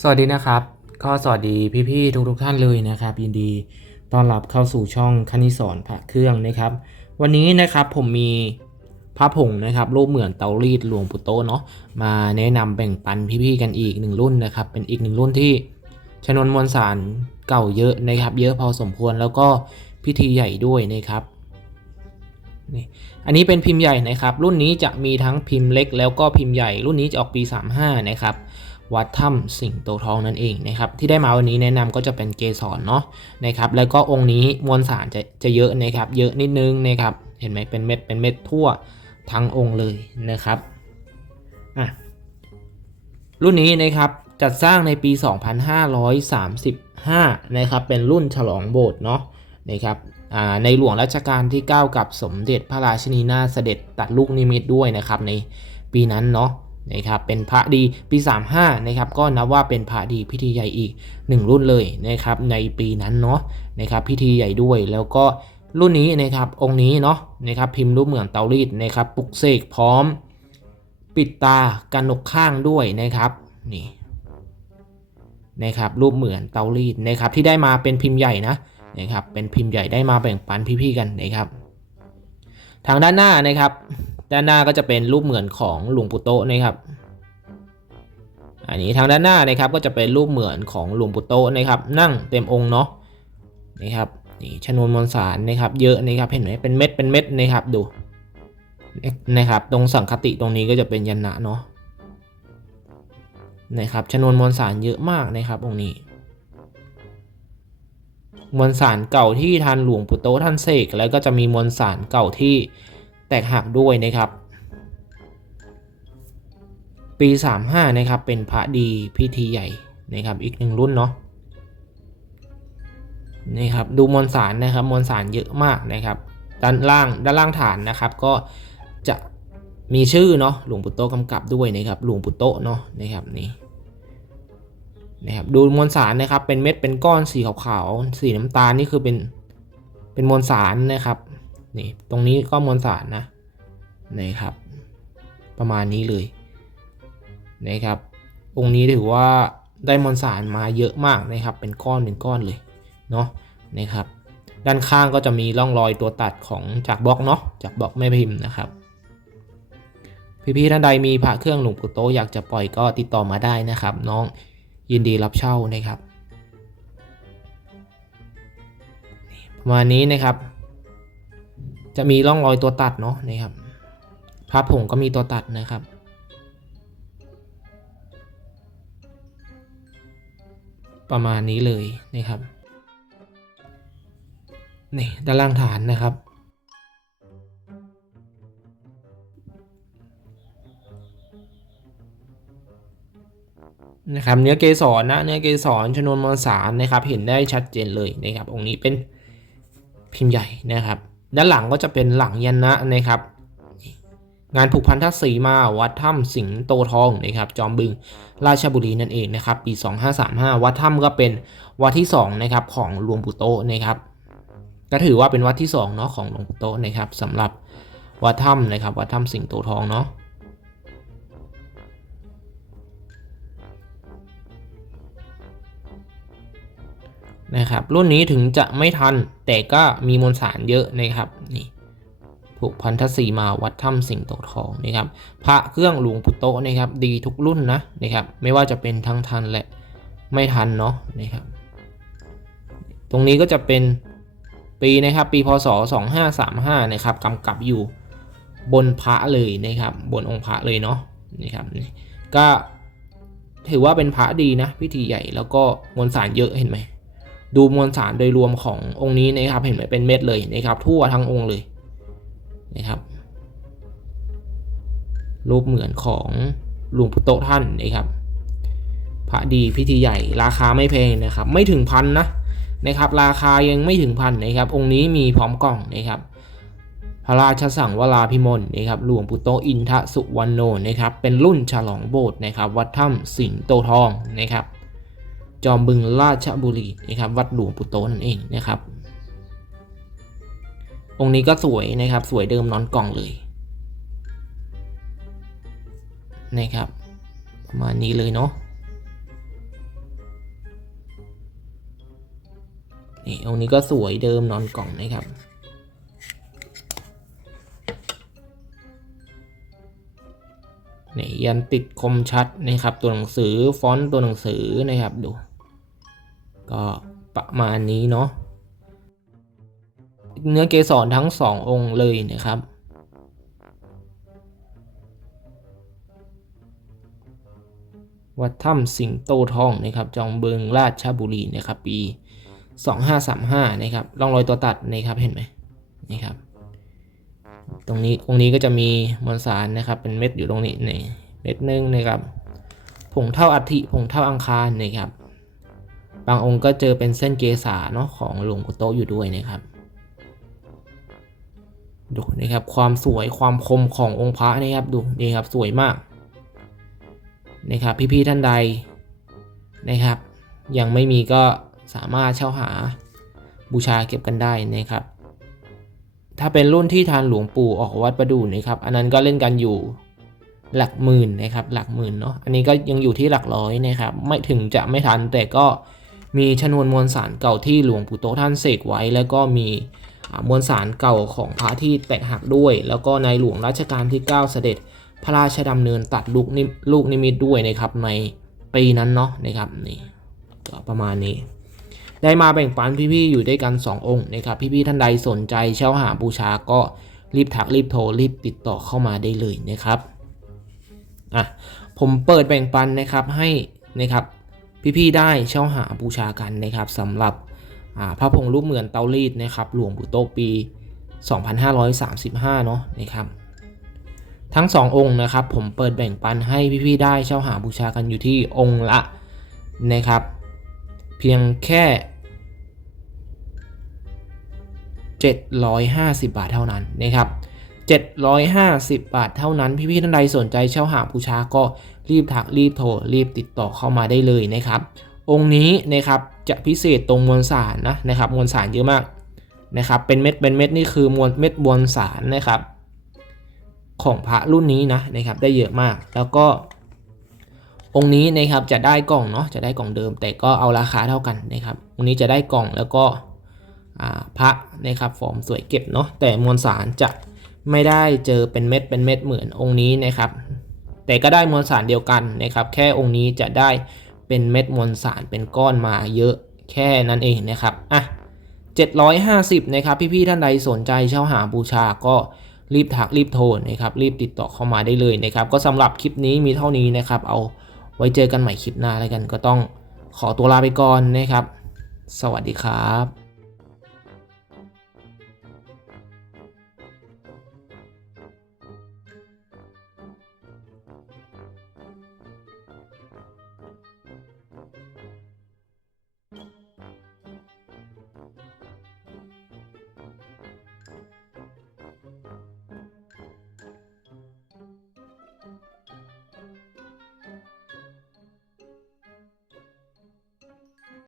สวัสดีนะครับ ก็สวัสดีพี่ๆทุกๆท่านเลยนะครับ ยินดีต้อนรับเข้าสู่ช่องคณิสอนพระเครื่องนะครับ วันนี้นะครับผมมีพระผงนะครับรูปเหมือนเตารีดหลวงปู่โตเนาะมาแนะนำแบ่งปันพี่ๆกันอีกหนึ่งรุ่นนะครับ เป็นอีกหนึ่งรุ่นที่ชนวนมวลสารเก่าเยอะนะครับ เยอะพอสมควรแล้วก็พิธีใหญ่ด้วยนะครับนี่อันนี้เป็นพิมพ์ใหญ่นะครับ รุ่นนี้จะมีทั้งพิมพ์เล็กแล้วก็พิมพ์ใหญ่ รุ่นนี้จะออกปี 35 นะครับ วัดถ้ำสิงโตทองนั่นเองนะครับที่ได้มาวันนี้แนะนำก็จะเป็นเกสรเนาะนะครับแล้วก็องค์นี้มวลสารจะจะเยอะนะครับเยอะนิดนึงนะครับเห็นไหมเป็นเม็ดเป็นเม็ดทั่วทั้งองค์เลยนะครับอะรุ่นนี้นะครับจัดสร้างในปี 2535 นะครับ เป็นรุ่นฉลองโบสถ์เนาะนะครับอ่าในหลวงรัชกาลที่ 9 กับสมเด็จพระราชินีนาเสด็จตัดลูกนิมิตด้วยนะครับในปีนั้นเนาะ นะครับเป็นพระดีปี 35นะครับก็นับว่าเป็นพระดีพิธีใหญ่อีก 1 รุ่นเลยนะครับในปีนั้นเนาะนะครับพิธีใหญ่ด้วยแล้วก็รุ่นนี้นะครับองค์นี้เนาะนะครับพิมพ์รูปเหมือนเตารีดนะครับปลุกเสกพร้อม ปิดตากันนกข้างด้วยนะครับนี่นะครับรูปเหมือนเตารีดนะครับที่ได้มาเป็นพิมพ์ใหญ่นะนะครับเป็นพิมพ์ใหญ่ได้มาแบ่งปันพี่ๆกันนะครับ ทางด้านหน้านะครับ ด้านหน้าก็จะเป็นรูปเหมือนของหลวงปู่โตนะครับ อันนี้ทางด้านหน้านะครับก็จะเป็นรูปเหมือนของหลวงปู่โตนะครับ นั่งเต็มองค์เนาะนะครับนี่ชนวนมวลสารนะครับ เยอะนะครับเห็นไหมเป็นเม็ดเป็นเม็ดนะครับดูนะครับ ตรงสังคติตรงนี้ก็จะเป็นยันนะเนาะนะครับชนวนมวลสารเยอะมากนะครับองค์นี้ มวลสารเก่าที่ทันหลวงปู่โตท่านเสกแล้วก็จะมีมวลสารเก่าที่ แตกหักด้วยนะครับ ปี 35 นะครับ เป็นพระดีพิธีใหญ่นะครับ อีกหนึ่งรุ่นเนาะนี่ครับดูมวลสารนะครับมวลสารเยอะมากนะครับด้านล่างด้านล่างฐานนะครับ ก็จะมีชื่อเนาะหลวงปู่โตกำกับด้วยนะครับหลวงปู่โตเนาะนะครับนี่นะครับดูมวลสารนะครับเป็นเม็ดเป็นก้อนสีขาวๆสีน้ำตาลนี่คือเป็นเป็นมวลสารนะครับ นี่ตรงนี้ก็มวลสารนะนะครับ ประมาณนี้เลยนะครับองค์นี้ถือว่าได้มวลสารมาเยอะมากนะครับ เป็นก้อนเป็นก้อนเลยเนาะนะครับด้านข้างก็จะมีร่องรอยตัวตัดของจากบล็อกเนาะจากบล็อกแม่พิมพ์นะครับ พี่ๆท่านใดมีพระเครื่องหลวงปู่โตอยากจะปล่อยก็ติดต่อมาได้นะครับ น้องยินดีรับเช่านะครับประมาณนี้นะครับ จะมีร่องรอยตัวตัดเนาะนะครับพระผงก็มีตัวตัดนะครับ ประมาณนี้เลยนะครับนี่ด้านล่างฐานนะครับ นะครับเนื้อเกสรนะเนื้อเกสรชนวนมวลสารนะครับ เห็นได้ชัดเจนเลยนะครับ องค์นี้เป็นพิมพ์ใหญ่นะครับ ด้านหลังก็จะเป็นหลังยันนะนะครับ งานผูกพันทัศสีมาวัดถ้ำสิงโตทองนะครับจอมบึงราชบุรีนั่นเองนะครับปี 2535 วัดถ้ำก็เป็นวัดที่2นะครับของหลวงปู่โตนะครับก็ถือว่าเป็นวัดที่2เนาะของหลวงปู่โตนะครับสำหรับวัดถ้ำนะครับวัดถ้ำสิงโตทองเนาะ นะครับ รุ่นนี้ถึงจะไม่ทันแต่ก็มีมวลสารเยอะนะครับนี่ผูกพันธสีมาวัดถ้ำสิงโตทองนะครับพระเครื่องหลวงปู่โตะนะครับ ดีทุกรุ่นนะนะครับ ไม่ว่าจะเป็นทั้งทันและไม่ทันเนาะนะครับ ตรงนี้ก็จะเป็นปีนะครับปีพศ 2535นะครับกำกับอยู่บนพระเลยนะครับ บนองค์พระเลยเนาะนะครับก็ถือว่าเป็นพระดีนะพิธีใหญ่แล้วก็มวลสารเยอะเห็นไหม ดูมวลสารโดยรวมขององค์นี้นะครับ เห็นไหมเป็นเม็ดเลยนะครับ ทั่วทั้งองค์เลยนะครับ รูปเหมือนของหลวงปู่โตท่านนะครับพระดีพิธีใหญ่ราคาไม่แพงนะครับ ไม่ถึงพันนะนะครับ ราคายังไม่ถึงพันนะครับ องค์นี้มีพร้อมกล่องนะครับ พระราชสั่งวราพิมลนะครับ หลวงปู่โตอินทสุวรรณโนนะครับ เป็นรุ่นฉลองโบสถ์นะครับ วัดถ้ำสิงโตทองนะครับ จอมบึงราชบุรีนะครับวัดหลวงปู่โตนั่นเองนะครับ องค์นี้ก็สวยนะครับสวยเดิมนอนกล่องเลยนะครับ ประมาณนี้เลยเนาะนี่องค์นี้ก็สวยเดิมนอนกล่องนะครับนี่ยันติดคมชัดนะครับตัวหนังสือฟอนต์ตัวหนังสือนะครับดู ก็ประมาณนี้เนาะเนื้อเกสรทั้งสององค์เลยนะครับวัดถ้ำสิงโตทองนะครับจองเบิงราชบุรีนะครับปี 2535นะครับร่องรอยตัวตัดนะครับเห็นไหมนี่ครับ ตรงนี้องค์นี้ก็จะมีมวลสารนะครับเป็นเม็ดอยู่ตรงนี้นี่เม็ดหนึงนะครับผงเท่าอัฐิผงเท่าอังคารนะครับ บางองค์ก็เจอเป็นเส้นเกษาเนาะของหลวงปู่โตอยู่ด้วยนะครับ ดูนะครับความสวยความคมขององค์พระนะครับดูนี่ครับสวยมากนะครับพี่ๆท่านใดนะครับ ยังไม่มีก็สามารถเช่าหาบูชาเก็บกันได้นะครับ ถ้าเป็นรุ่นที่ทานหลวงปู่ออกวัดประดูนะครับ อันนั้นก็เล่นกันอยู่หลักหมื่นนะครับ หลักหมื่นเนาะอันนี้ก็ยังอยู่ที่หลักร้อยนะครับ ไม่ถึงจะไม่ทันแต่ก็ มีชนวนมวลสารเก่าที่หลวงปู่โตท่านเสกไว้ แล้วก็มีมวลสารเก่าของพระที่แตกหักด้วย แล้วก็ในหลวงรัชกาลที่ 9 เสด็จพระราชดำเนินตัดลูกนิลูกนิมิตด้วยนะครับในปีนั้นเนาะนะครับนี่ก็ประมาณนี้ ได้มาแบ่งปันพี่ๆอยู่ด้วยกัน 2 องค์นะครับพี่ๆท่านใดสนใจเช่าหาบูชาก็รีบทักรีบโทรรีบติดต่อเข้ามาได้เลยนะครับอะผมเปิดแบ่งปันนะครับให้นะครับ พี่ๆได้เช่าหาบูชากันนะครับสำหรับพระพงรูปเหมือนเตารีดนะครับหลวงปู่โตปี 2535 เนาะนะครับทั้ง 2 องค์นะครับผมเปิดแบ่งปันให้พี่ๆได้เช่าหาบูชากันอยู่ที่องค์ละนะครับ เพียงแค่ 750 บาทเท่านั้นนะครับ 750 บาทเท่านั้น พี่ๆท่านใดสนใจเช่าหาบูชาก็รีบทักรีบโทรรีบติดต่อเข้ามาได้เลยนะครับ องค์นี้นะครับจะพิเศษตรงมวลสารนะนะครับ มวลสารเยอะมากนะครับ เป็นเม็ดเป็นเม็ดนี่คือมวลเม็ดมวลสารนะครับ ของพระรุ่นนี้นะนะครับได้เยอะมาก แล้วก็ องค์นี้นะครับจะได้กล่องเนาะจะได้กล่องเดิม แต่ก็เอาราคาเท่ากันนะครับองค์นี้จะได้กล่องแล้วก็อ่าพระนะครับฟอร์มสวยเก็บเนาะแต่มวลสารจะ ไม่ได้เจอเป็นเม็ดเป็นเม็ดเหมือนองค์นี้นะครับ แต่ก็ได้มวลสารเดียวกันนะครับ แค่องค์นี้จะได้เป็นเม็ดมวลสารเป็นก้อนมาเยอะแค่นั้นเองนะครับอะ750นะครับพี่ๆท่านใดสนใจเช่าหาบูชาก็รีบทักรีบโทรนะครับรีบติดต่อเข้ามาได้เลยนะครับก็สำหรับคลิปนี้มีเท่านี้นะครับ เอาไว้เจอกันใหม่คลิปหน้าแล้วกันก็ต้องขอตัวลาไปก่อนนะครับ สวัสดีครับ